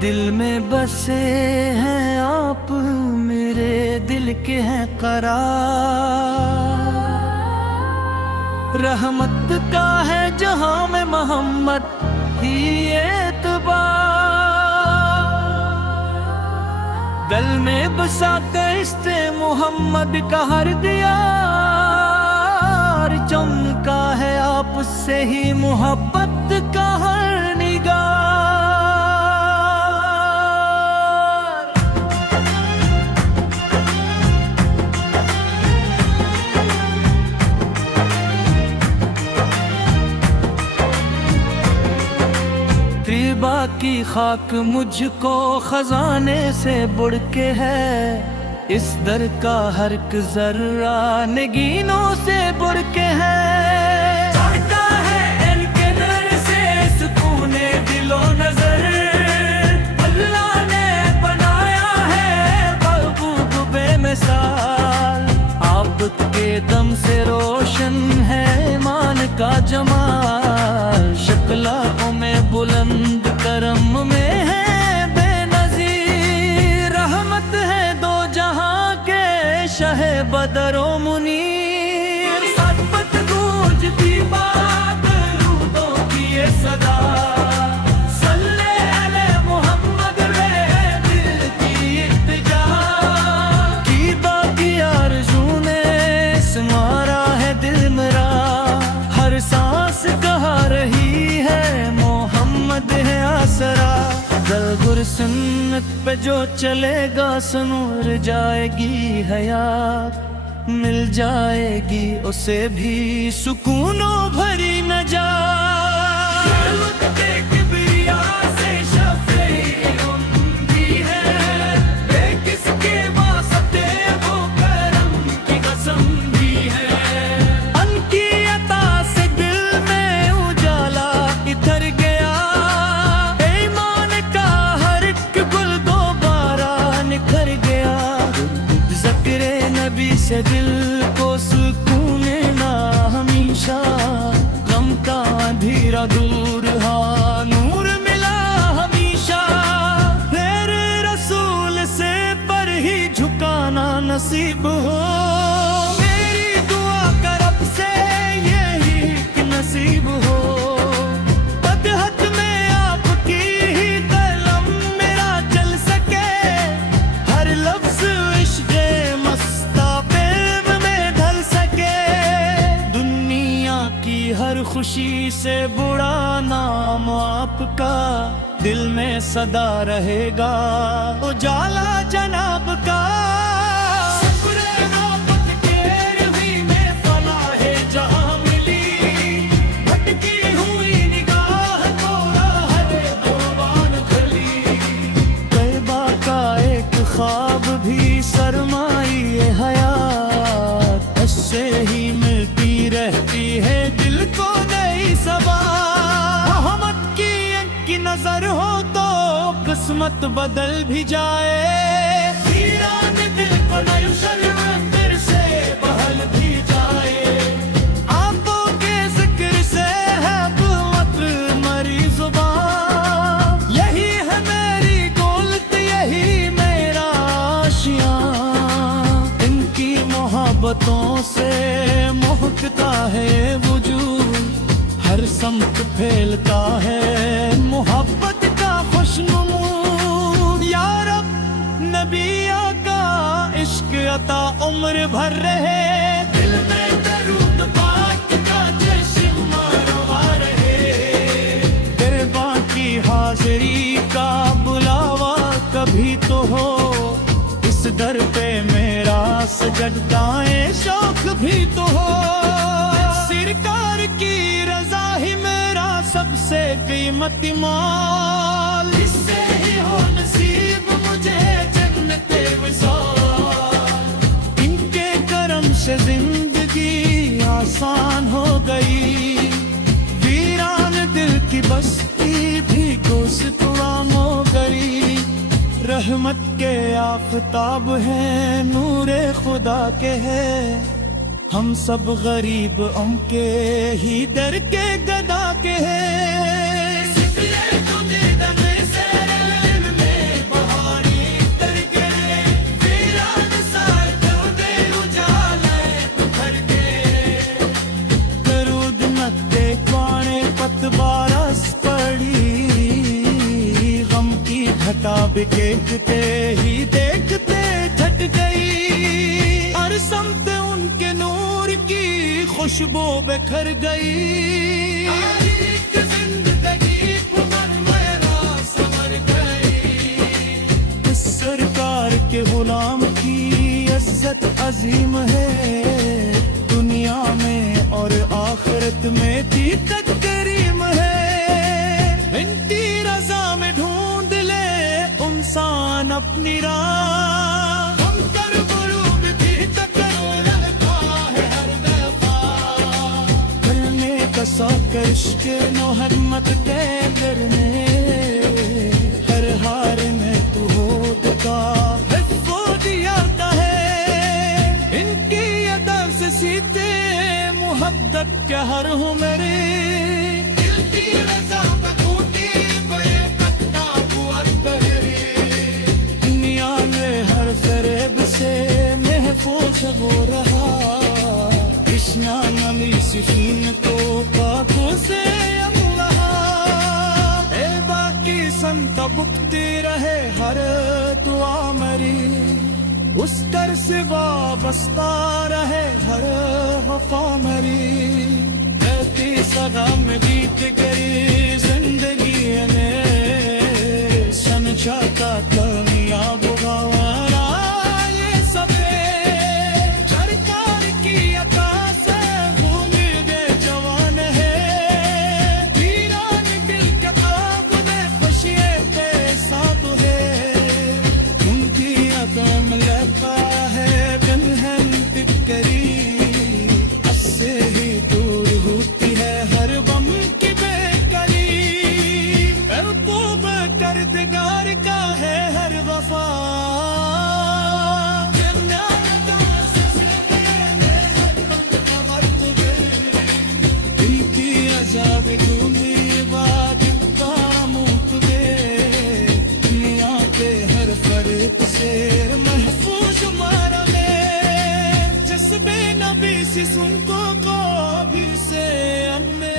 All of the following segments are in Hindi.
दिल में बसे हैं आप, मेरे दिल के हैं करार। रहमत का है जहां में मोहम्मद ही एतबार। दिल में बसा कर इस्ते मोहम्मद का हर दियार। चमका है आपसे ही मोहब्बत का हर निगार। त्रिबा की खाक मुझको खजाने से बुड़ के है। इस दर का हर एक जर्रा नगीनों से बुड़ के है। चाहता है इनके दर से सुकूने दिलो नजर। अल्लाह ने बनाया है महबूब बेमिसाल। आपके दम से रोशन है ईमान का जमाल। शक्लों में बुलंद करम में है बेनज़ीर। रहमत है दो जहां के शहे बदरो मुनीर। सतपथ गूंजती बात रूदों की ये सदा। सल्ले अले मोहम्मद रे दिल की इल्तिजा। की बाकी आरज़ू ने समारा है दिल मेरा। हर सांस कहा रही है मोहम्मद है आसरा। दलगुर सुन्नत पे जो चलेगा सनूर जाएगी हयात। मिल जाएगी उसे भी सुकूनों भरी नजात। किबरिया से शफ़ी उम्मी है। बेकिसके वास्ते वो करम की कसम भी है। अनकी अता से दिल में उजाला इधर गया। ईमान का हर एक गुल दोबारा निखर गया। ज़िक्र नबी से दिल को सुकून ना हमेशा। गम का अंधेरा दूर हाँ नूर मिला हमेशा। फिर रसूल से पर ही झुकाना नसीब हो। मेरी दुआ करब से यही कि नसीब हो। बदहत में आपकी ही कलम मेरा चल सके। हर लफ्ज़ इश्क़े मस्ता प्रेम में ढल सके। दुनिया की हर खुशी से बुरा नाम आपका। दिल में सदा रहेगा उजाला जनाब का। ख्वाब भी सरमाई हयात। इससे ही मिलती रहती है दिल को नई सबा। मोहम्मद की नजर हो तो किस्मत बदल भी जाए। वीरान दिल को नई शर्म फिर से बहल भी जाए। आंखों के जिक्र से है मत मरी जुबान। यही है मेरी दौलत यही इनकी मोहब्बतों से महकता है वजूद। हर समत फैलता है मोहब्बत का खुशनूर। या रब नबी आका इश्क अता उम्र भर रहे। दिल में दरूद पाक का जश्न मरवा रहे। तेरे बाकी हाजिरी का बुलावा कभी तो हो। इस दर पे मेरा सजदाए शौक भी तो हो। सरकार की रजा ही मेरा सबसे कीमती माल। इससे ही हो नसीब मुझे जन्नते विसाल। इनके करम से जिंदगी आसान हो गई। वीरान दिल की बस्ती भी गुज़राम हो गई। रहमत के आफताब हैं नूरे खुदा के हैं। हम सब गरीब उनके ही दर के गदा के हैं। रात बारस पड़ी, गम की घटा बिखेरते ही देखते थक गई। हर समत उनके नूर की खुशबू बिखर गई। जिंदगी उमर मेरा संवर गई। इस सरकार के गुलाम की इज्जत अजीम है, दुनिया में और आखिरत में तीकत करीम है। इनकी रजा में ढूंढ ले इंसान अपनी राह। हम कर गुरूब भी तकरो रहता है हर दफा। करने का साकर इश्क मोहम्मद के करने, हर हार में तू होद का हिफ्ज़ो दियाता है। इनकी अदब से सीते मोहब्बत क्या हर हो मेरे। दिल की रज़ा पे टूटी कोई कत्ता हुआ करे। दुनिया में हर फरेब से महफूज वो रहा। कृष्णा नमी सिफीन तो पापों से अल्लाह। ए बाकी संत बुकती रहे हर दुआ मरी। उस दर से वाबस्ता रहे हर वफा मरी। रहती सदा में बीत गई जिंदगी ने, समझा का कामयाब गवारा ये सबे। सरकार की अता से उम्मीदें जवान है। वीरान दिल के ख्वाब में खुशियां के साथ है। उनकी अदम लगा है गन्हन करी। उससे ही दूर होती है हर गम की बेकरी। करदगार का है हर वफा। इनकी अजाब दूनी बात मुक्त दे। दुनिया के हर फरेब से महफूज मारा ले। जज्बे नबी से सुनको को भी से अम्मे।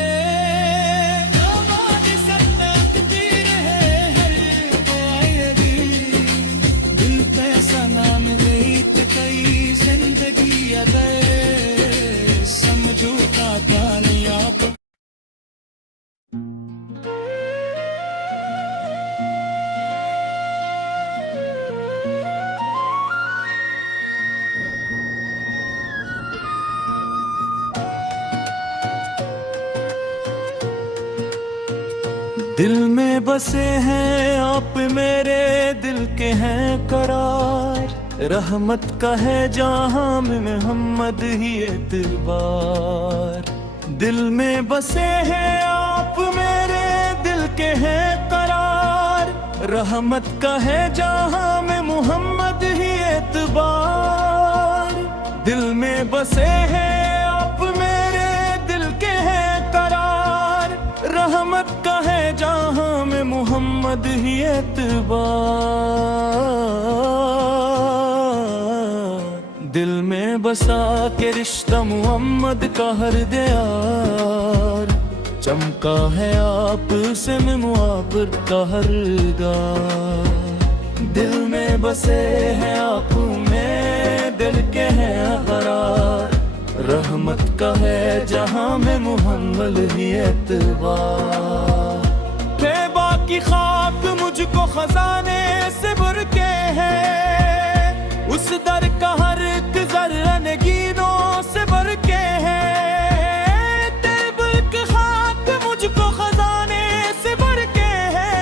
समझौता कामयाब। दिल में बसे हैं आप मेरे दिल के हैं करार। रहमत का है जहां में मोहम्मद ही एतबार। दिल में बसे हैं आप मेरे दिल के हैं करार। रहमत का है जहां में मोहम्मद ही एतबार। दिल में बसे हैं आप मेरे दिल के हैं करार। रहमत का है जहां में मोहम्मद ही एतबार। दिल में बसा के रिश्ता मोहम्मद का हर दियार। चमका है आप से में मुआबर का हर गार। दिल में बसे हैं आप में दिल के हैं करार। रहमत का है जहां में मोहम्मद ही एतबार। बेबा की खाक मुझको खजाने से भर के है। उस दर का हर एक ज़र्रा नगीनों से भर के है। तेबल की खाक मुझको खजाने से भर के है।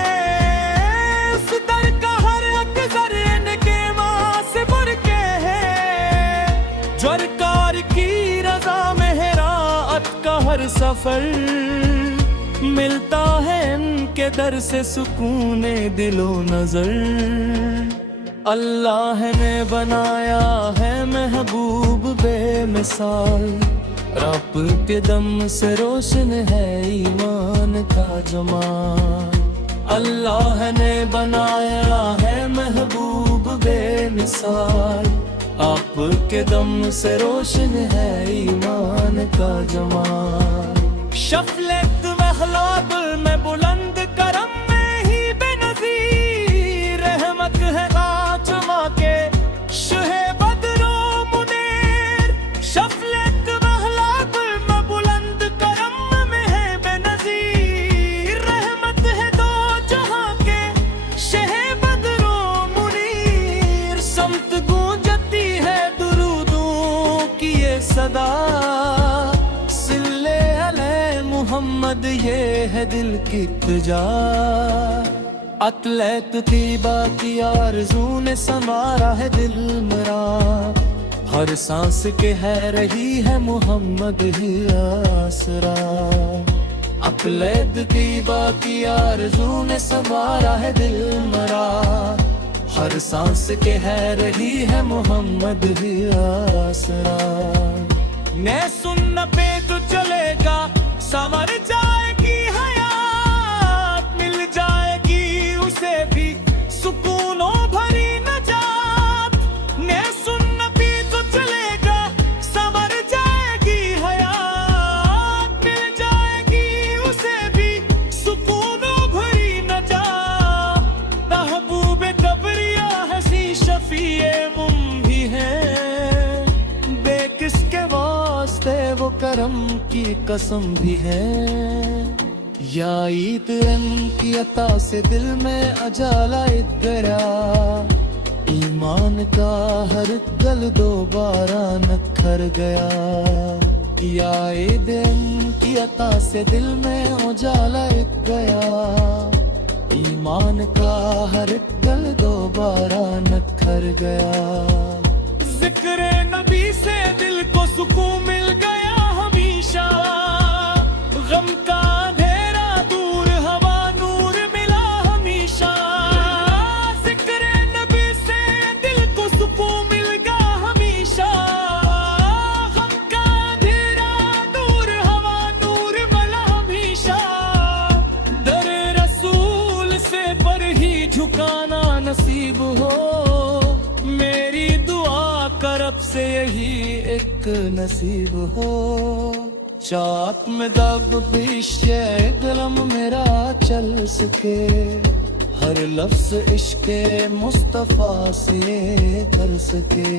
उस दर का हर एक ज़र्रा नगीनों से भर के है। सरकार की रज़ा में हेरात का हर सफर। मिलता है इनके दर से सुकून दिलो नजर। अल्लाह ने बनाया है महबूब बेमिसाल। रब के दम से रोशन है ईमान का जमाल। अल्लाह ने बनाया है महबूब बेमिसाल। आपके दम से रोशन है ईमान का जमाल। शफलत में मोहम्मद ये है दिल की इल्तिजा। अतलैत तैयबा की आरज़ू ने संवारा है दिल मेरा, हर सांस के है रही है मोहम्मद ही आसरा। अतलैत तैयबा की आरज़ू ने संवारा है दिल मेरा, हर सांस के है रही है मोहम्मद ही आसरा। ने सुन पे तो चलेगा संवर जाएगी हयात, मिल जाएगी उसे भी सुकूनों भरी नजात। ने सुन पे तो चलेगा संवर जाएगी हयात, मिल जाएगी उसे भी सुकूनों भरी नजात। महबूबे कबरिया हसी शफीए मुम भी है, बेकिसके वास्ते वो करम की कसम भी है। या ईद की अता से दिल में अजाला गया, ईमान का हर गल दोबारा नखर गया। या ईद की अता से दिल में उजाला गया, ईमान का हर गल दोबारा नखर गया। जिक्र नबी से दिल को सुकून मिल गया हमेशा, गम का अंधेरा दूर हवा नूर मिला हमेशा। जिक्र नबी से दिल को सुकून मिल गया हमेशा, गम का अंधेरा दूर हवा नूर मिला हमेशा। दर रसूल से पर ही झुकाना नसीब हो, मेरी दुआ करब से यही एक नसीब हो। चाक में दब बिश्य कलम मेरा चल सके, हर लफ्ज इश्क़े मुस्तफ़ा से कर सके।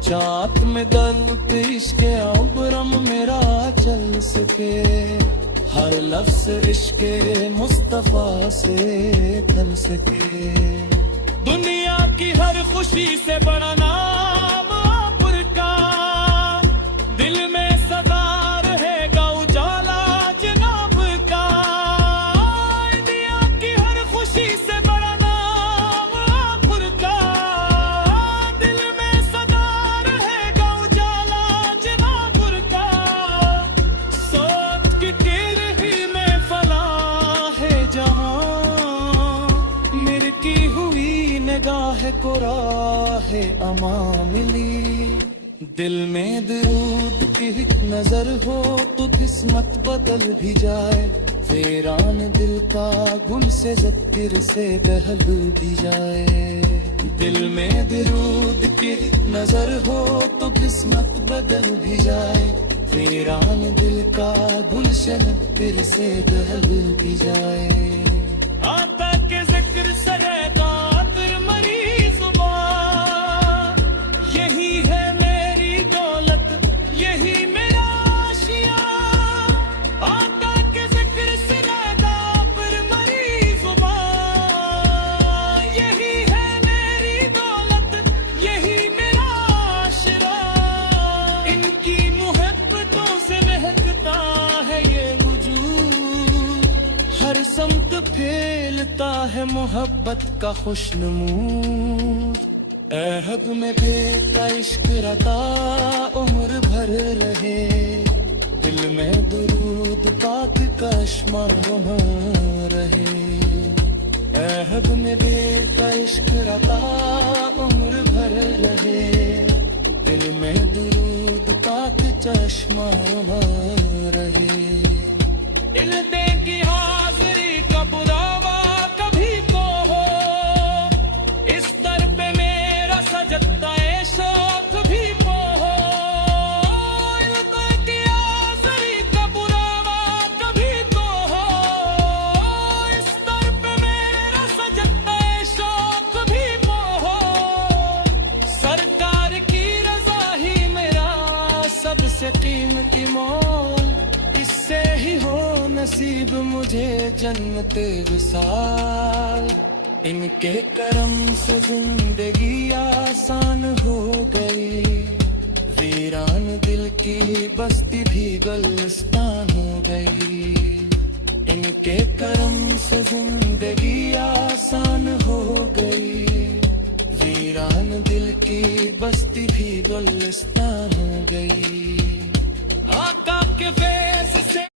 चाक में दब इश्क़े अबरम मेरा चल सके, हर लफ्ज इश्क़े मुस्तफ़ा से कर सके। दुनिया की हर खुशी से बड़ा नाम आपका, दिल में सदा रहेगा उजाला जनाब का। दुनिया की हर खुशी से बड़ा नाम आपका, दिल में सदा रहेगा उजाला जनाब का। सोच की तेरी में फलाह है जहां, मेरे की हुई निगाह को राह अमा मिली। दिल में दरूद की नजर हो तो किस्मत बदल भी जाए, वीरान दिल का गुल से ज़िक्र से बहल भी जाए। दिल में दरूद की नजर हो तो किस्मत बदल भी जाए, वीरान दिल का गुल से ज़िक्र से बहल भी जाए। आता के ज़िक्र से रहता फिर मरी ज़ुबान, यही है मेरी दौलत यही मेरा आशिया। आता के ज़िक्र से रहता फिर मरी ज़ुबान, यही है मेरी दौलत यही मेरा आशिरा। इनकी मुहब्बतों से महकता है ये वजूद, हर समत फैलता है मोहब्बत का खुशनमूद। अहद में बेटा इश्क रता उम्र भर रहे, दिल में दुरूद पाक का शुमार रहे। अहद में बेटा इश्क रता उम्र भर रहे, दिल में दुरूद पाक का शुमार रहे। दिल दे की हाज़िरी का बुलावा कभी तो हो, इस दर पे मेरा सजदा ए शौक भी तो हो। दिल दे की हाज़िरी का बुलावा कभी तो हो, इस दर पे मेरा सजदा ए शौक भी तो हो। सरकार की रज़ा ही मेरा सबसे कीमती मोल, इससे ही हो नसीब मुझे जन्नते विसाल। इनके करम से जिंदगी आसान हो गई, वीरान दिल की बस्ती भी गुलिस्तान हो गई। इनके करम से जिंदगी आसान हो गई। वीरान दिल की बस्ती भी गुलिस्तान हो गई। आका के फेस से